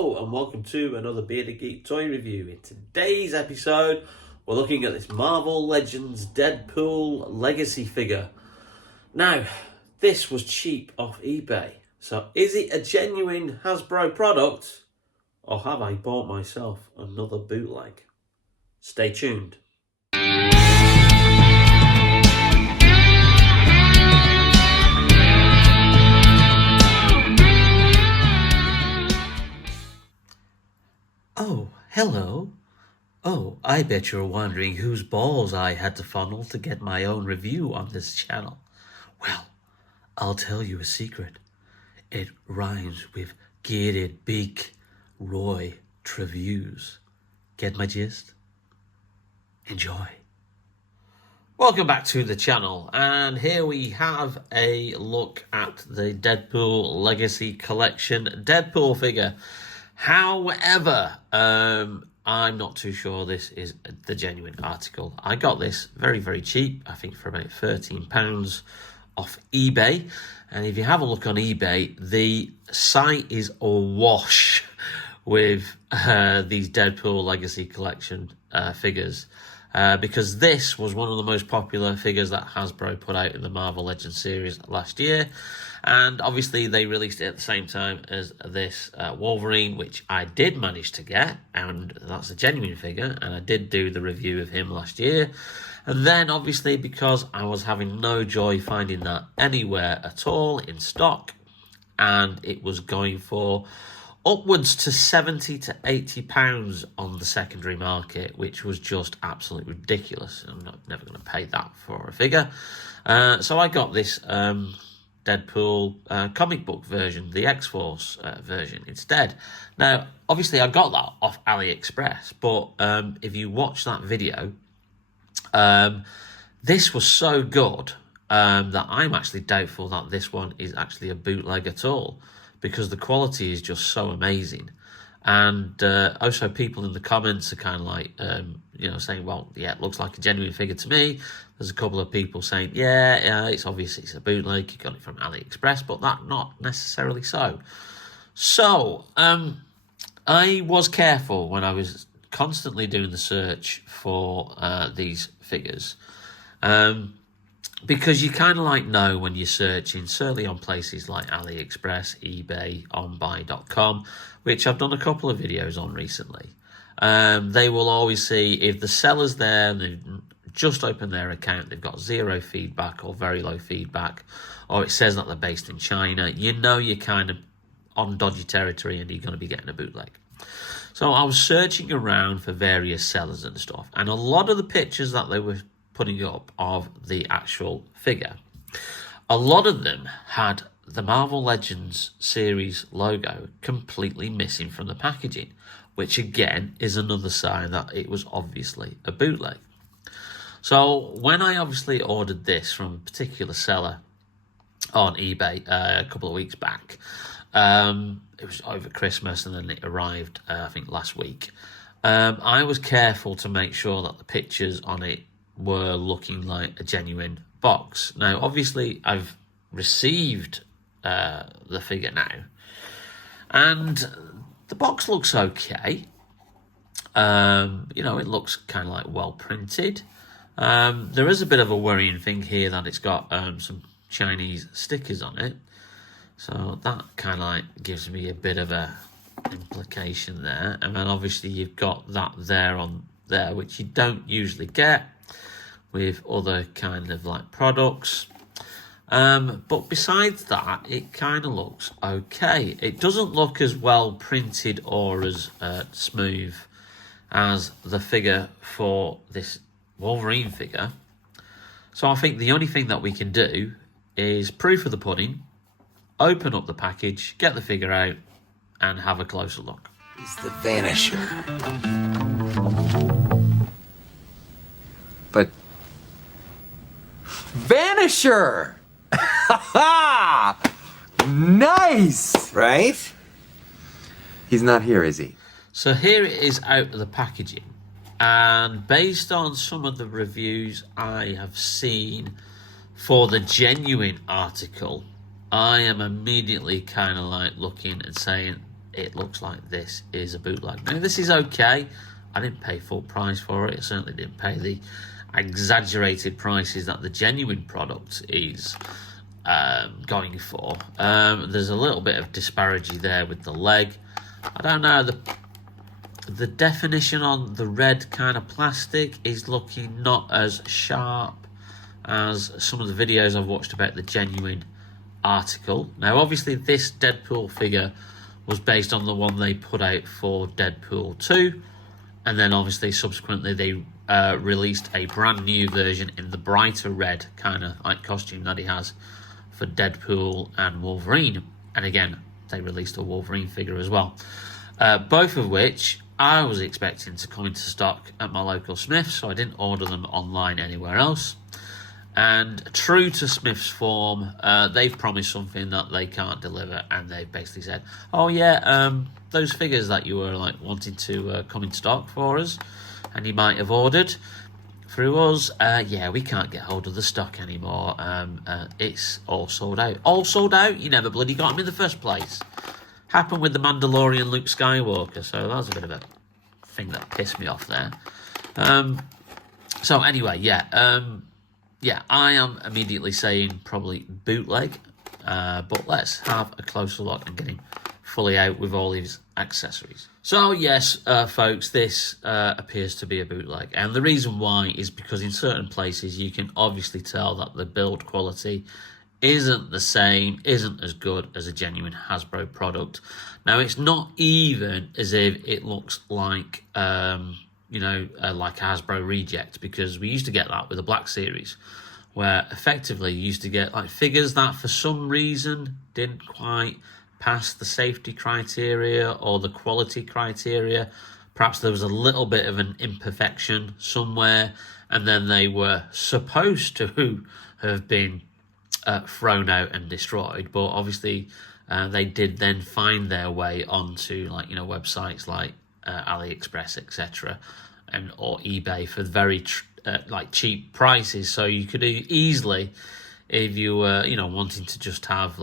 Hello and welcome to another Bearded Geek toy review. In today's episode, we're looking at this Marvel Legends Deadpool Legacy figure. Now, this was cheap off eBay. So is it a genuine Hasbro product, or have I bought myself another bootleg? Stay tuned. Oh, hello. Oh, I bet you're wondering whose balls I had to funnel to get my own review on this channel. Well, I'll tell you a secret. It rhymes with Bearded Geek Roy Reviews. Get my gist? Enjoy. Welcome back to the channel, and here we have a look at the Deadpool Legacy Collection Deadpool figure. However, I'm not too sure this is the genuine article. I got this very, very cheap, I think for about £13 off eBay. And if you have a look on eBay, the site is awash with these Deadpool Legacy Collection figures. Because this was one of the most popular figures that Hasbro put out in the Marvel Legends series last year. And obviously they released it at the same time as this Wolverine, which I did manage to get, and that's a genuine figure, and I did do the review of him last year. And then obviously because I was having no joy finding that anywhere at all in stock, and it was going for upwards to £70 to £80 on the secondary market, which was just absolutely ridiculous. I'm never going to pay that for a figure. So I got this Deadpool comic book version, the X-Force version instead. Now, obviously I got that off AliExpress, but if you watch that video, this was so good that I'm actually doubtful that this one is actually a bootleg at all, because the quality is just so amazing. And also people in the comments are kind of like, saying, well, yeah, it looks like a genuine figure to me. There's a couple of people saying, yeah, it's obviously it's a bootleg, you got it from AliExpress, but that's not necessarily so. So, I was careful when I was constantly doing the search for these figures. Because you kind of like know when you're searching, certainly on places like AliExpress, eBay, onbuy.com, which I've done a couple of videos on recently. They will always see if the seller's there and they've just opened their account, they've got zero feedback or very low feedback, or it says that they're based in China, you know you're kind of on dodgy territory and you're going to be getting a bootleg. So I was searching around for various sellers and stuff, and a lot of the pictures that they were putting up of the actual figure, a lot of them had the Marvel Legends series logo completely missing from the packaging, which again is another sign that it was obviously a bootleg. So when I obviously ordered this from a particular seller on eBay a couple of weeks back, it was over Christmas and then it arrived I think last week, I was careful to make sure that the pictures on it were looking like a genuine box. Now obviously I've received the figure now, and the box looks okay. It looks kind of like well printed. There is a bit of a worrying thing here that it's got some Chinese stickers on it, so that kind of like gives me a bit of a implication there. And then obviously you've got that there on there, which you don't usually get with other kind of like products. But besides that, it kind of looks okay. It doesn't look as well printed or as smooth as the figure for this Wolverine figure. So I think the only thing that we can do is proof of the pudding, open up the package, get the figure out, and have a closer look. It's the Vanisher. But Vanisher! Nice! Right? He's not here, is he? So here it is out of the packaging. And based on some of the reviews I have seen for the genuine article, I am immediately kind of like looking and saying it looks like this is a bootleg. Now, this is okay. I didn't pay full price for it. I certainly didn't pay the exaggerated prices that the genuine product is going for. There's a little bit of disparity there with the leg. I don't know, the definition on the red kind of plastic is looking not as sharp as some of the videos I've watched about the genuine article. Now, obviously, this Deadpool figure was based on the one they put out for Deadpool 2, and then obviously subsequently they released a brand new version in the brighter red kind of like costume that he has for Deadpool and Wolverine. And again, they released a Wolverine figure as well, both of which I was expecting to come into stock at my local Smiths, so I didn't order them online anywhere else. And true to Smith's form, they've promised something that they can't deliver, and they've basically said, "Oh yeah, those figures that you were like wanting to come in stock for us, and you might have ordered through us, yeah, we can't get hold of the stock anymore. It's all sold out. All sold out? You never bloody got them in the first place." Happened with the Mandalorian Luke Skywalker, so that was a bit of a thing that pissed me off there. So anyway, yeah, I am immediately saying probably bootleg, but let's have a closer look and get him fully out with all his accessories. So yes, folks, this appears to be a bootleg, and the reason why is because in certain places you can obviously tell that the build quality isn't the same, isn't as good as a genuine Hasbro product. Now, it's not even as if it looks like like a Hasbro reject, because we used to get that with the Black Series, where effectively you used to get like figures that for some reason didn't quite pass the safety criteria or the quality criteria. Perhaps there was a little bit of an imperfection somewhere, and then they were supposed to have been thrown out and destroyed, but obviously they did then find their way onto websites like AliExpress, etc., and or eBay for very cheap prices. So you could easily, if you were wanting to just have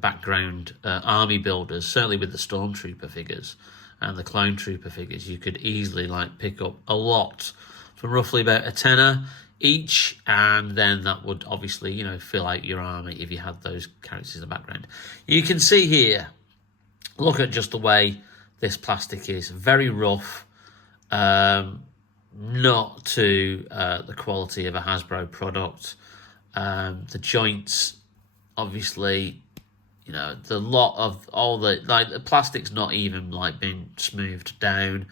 background army builders, certainly with the Stormtrooper figures and the Clone Trooper figures, you could easily pick up a lot for roughly about a tenner each, and then that would obviously fill out your army if you had those characters in the background. You can see here, look at just the way this plastic is, very rough, not to the quality of a Hasbro product. The joints, obviously, the lot of all the plastic's not even been smoothed down.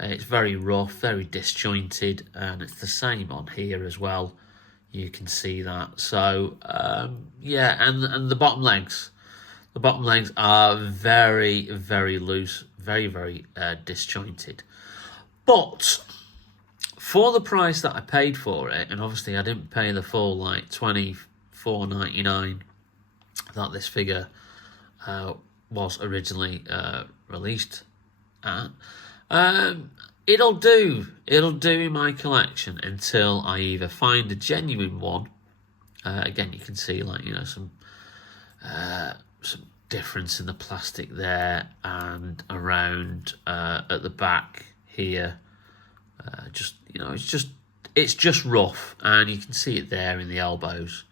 It's very rough, very disjointed, and it's the same on here as well. You can see that. So and the bottom legs. The bottom legs are very, very loose, very, very disjointed. But for the price that I paid for it, and obviously I didn't pay the full $24.99 that this figure was originally released at, it'll do in my collection until I either find a genuine one. Again, you can see some difference in the plastic there and around at the back here. It's just rough, and you can see it there in the elbows.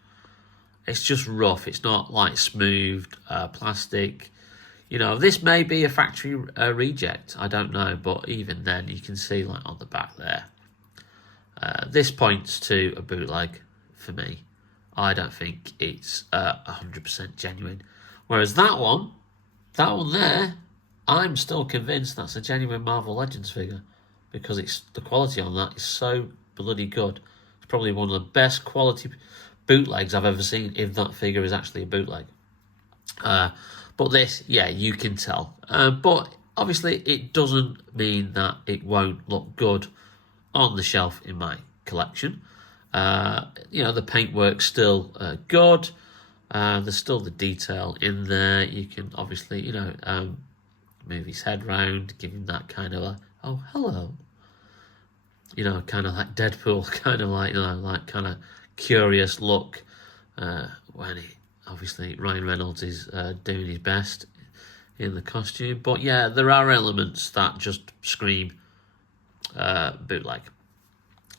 It's just rough. It's not smoothed plastic. This may be a factory reject, I don't know, but even then you can see on the back there. This points to a bootleg for me. I don't think it's 100% genuine. Whereas that one there, I'm still convinced that's a genuine Marvel Legends figure, because the quality on that is so bloody good. It's probably one of the best quality bootlegs I've ever seen, if that figure is actually a bootleg. But this, yeah, you can tell. But obviously it doesn't mean that it won't look good on the shelf in my collection. The paintwork's still good. There's still the detail in there. You can obviously, move his head round, give him that kind of oh, hello. Kind of like Deadpool, kind of kind of curious look when he, obviously Ryan Reynolds is doing his best in the costume. But yeah, there are elements that just scream bootleg.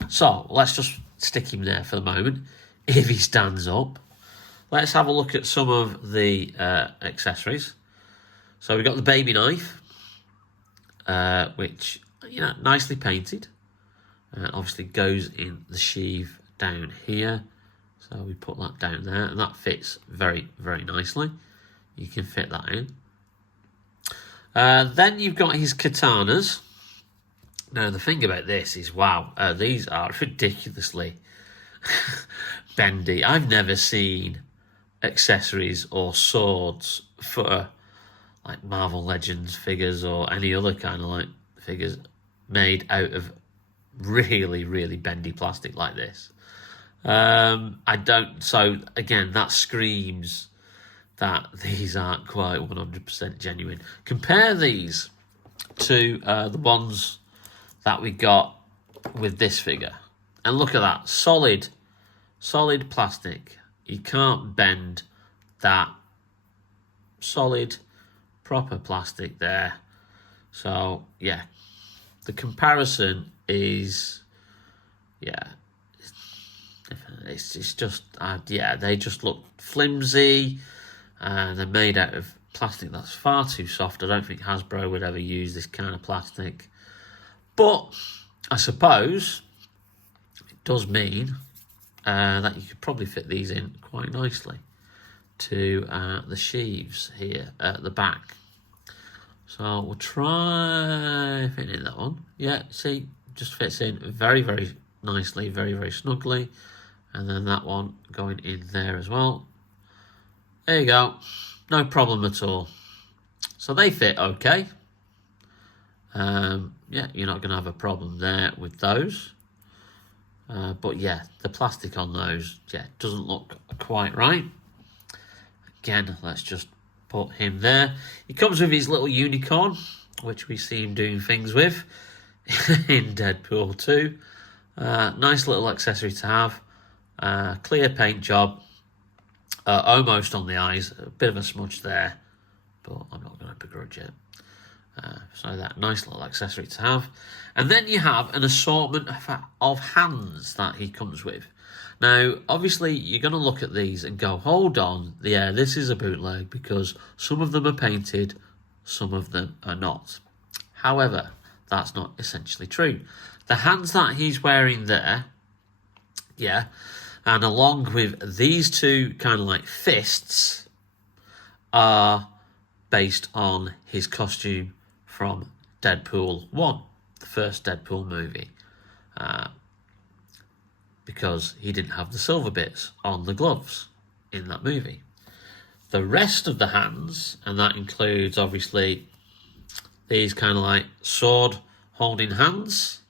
So let's just stick him there for the moment. If he stands up, let's have a look at some of the accessories. So we've got the baby knife, which, you know, nicely painted. Obviously goes in the sheath down here. So we put that down there, and that fits very, very nicely. You can fit that in. Then you've got his katanas. Now, the thing about this is, wow, these are ridiculously bendy. I've never seen accessories or swords for like Marvel Legends figures or any other kind of like figures made out of really, really bendy plastic like this. I don't. So again, that screams that these aren't quite 100% genuine. Compare these to the ones that we got with this figure, and look at that, solid plastic. You can't bend that solid, proper plastic there. So yeah, the comparison is, yeah, it's just yeah, they just look flimsy, and they're made out of plastic that's far too soft. I don't think Hasbro would ever use this kind of plastic. But I suppose it does mean that you could probably fit these in quite nicely to the sheaves here at the back. So we'll try fitting in that one. Yeah, see, just fits in very, very nicely, very, very snugly. And then that one going in there as well. There you go. No problem at all. So they fit okay. Yeah, you're not going to have a problem there with those. But yeah, the plastic on those, yeah, doesn't look quite right. Again, let's just put him there. He comes with his little unicorn, which we see him doing things with in Deadpool 2. Nice little accessory to have. Clear paint job. Almost on the eyes. A bit of a smudge there, but I'm not going to begrudge it. So that nice little accessory to have. And then you have an assortment of hands that he comes with. Now, obviously, you're going to look at these and go, hold on, yeah, this is a bootleg because some of them are painted, some of them are not. However, that's not essentially true. The hands that he's wearing there, yeah, and along with these two kind of like fists, are based on his costume from Deadpool 1, the first Deadpool movie, because he didn't have the silver bits on the gloves in that movie. The rest of the hands, and that includes obviously these kind of like sword holding hands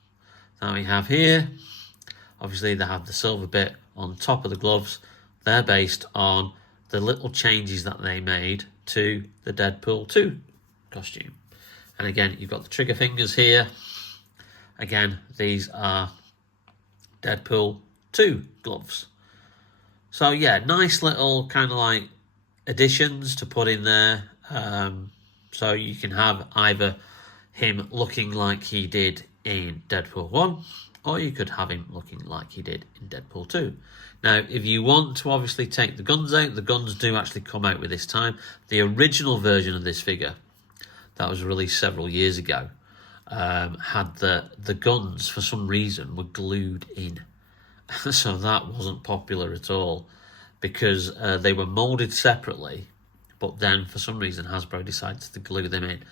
that we have here. Obviously they have the silver bit on top of the gloves. They're based on the little changes that they made to the Deadpool 2 costume. And again, you've got the trigger fingers here. Again, these are Deadpool 2 gloves. So yeah, nice little kind of like additions to put in there. So you can have either him looking like he did in Deadpool 1, or you could have him looking like he did in Deadpool 2. Now, if you want to obviously take the guns out, the guns do actually come out with this time. The original version of this figure that was released several years ago had the guns, for some reason, were glued in. So that wasn't popular at all because they were moulded separately, but then for some reason Hasbro decided to glue them in.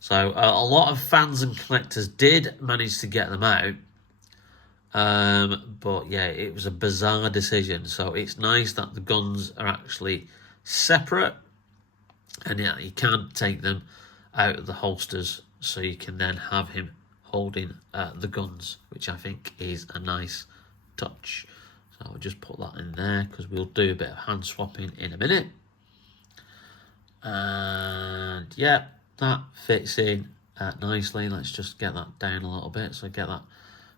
So a lot of fans and collectors did manage to get them out. But yeah, it was a bizarre decision. So it's nice that the guns are actually separate, and yeah, you can't take them out of the holsters, so you can then have him holding the guns, which I think is a nice touch. So I'll just put that in there because we'll do a bit of hand swapping in a minute. And yeah, that fits in nicely. Let's just get that down a little bit, so get that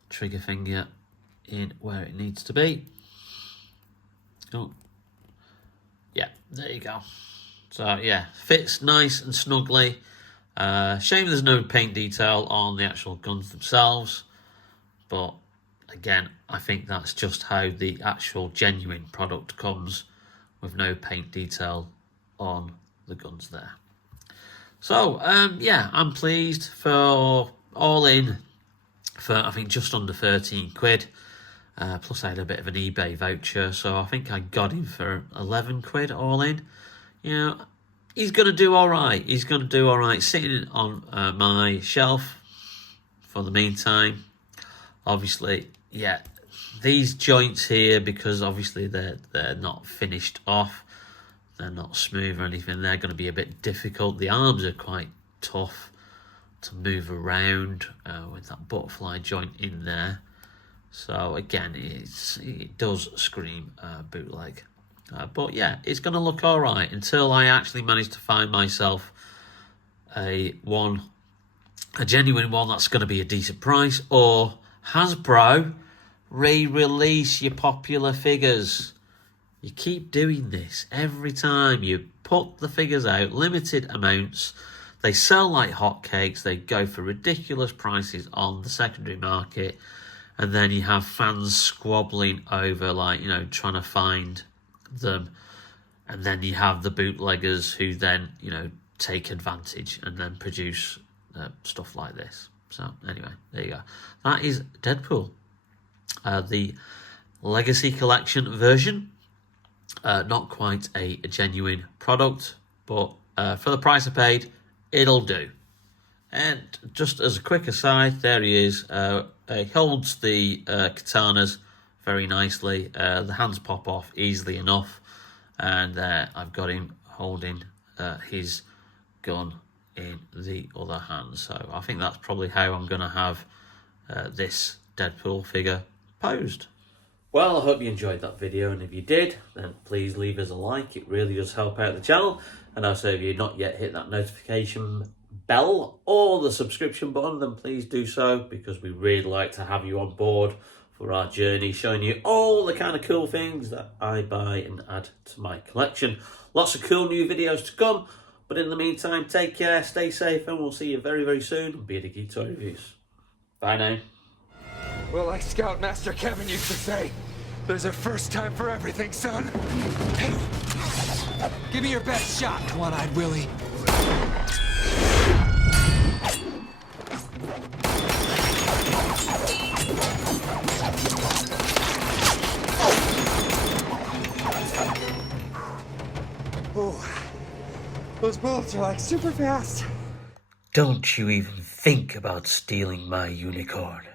trigger finger in where it needs to be. Oh, yeah, there you go. So yeah, fits nice and snugly. Shame there's no paint detail on the actual guns themselves, but again, I think that's just how the actual genuine product comes, with no paint detail on the guns there. So yeah, I'm pleased. For all in, for I think just under 13 quid. Plus I had a bit of an eBay voucher, so I think I got him for 11 quid all in. You know, he's going to do all right. He's going to do all right sitting on my shelf for the meantime. Obviously, yeah, these joints here, because obviously they're not finished off, they're not smooth or anything, they're going to be a bit difficult. The arms are quite tough to move around with that butterfly joint in there. So again, it does scream bootleg. But yeah, it's going to look all right until I actually manage to find myself a genuine one that's going to be a decent price, or Hasbro re-release your popular figures. You keep doing this every time you put the figures out, limited amounts. They sell like hotcakes. They go for ridiculous prices on the secondary market. And then you have fans squabbling over, like, you know, trying to find them. And then you have the bootleggers who then, you know, take advantage and then produce stuff like this. So, anyway, there you go. That is Deadpool. The Legacy Collection version. Not quite a genuine product, but for the price I paid, it'll do. And just as a quick aside, there he is. He holds the katanas very nicely. The hands pop off easily enough. And I've got him holding his gun in the other hand. So I think that's probably how I'm going to have this Deadpool figure posed. Well, I hope you enjoyed that video, and if you did, then please leave us a like. It really does help out the channel. And also, if you've not yet hit that notification bell or the subscription button, then please do so, because we really like to have you on board for our journey, showing you all the kind of cool things that I buy and add to my collection. Lots of cool new videos to come, but in the meantime, take care, stay safe, and we'll see you very, very soon on Bearded Geek Toy Reviews. Bye now. Well, like Scoutmaster Kevin used to say, there's a first time for everything, son. Hey, give me your best shot, One-Eyed Willie. Oh, those bullets are like super fast. Don't you even think about stealing my unicorn.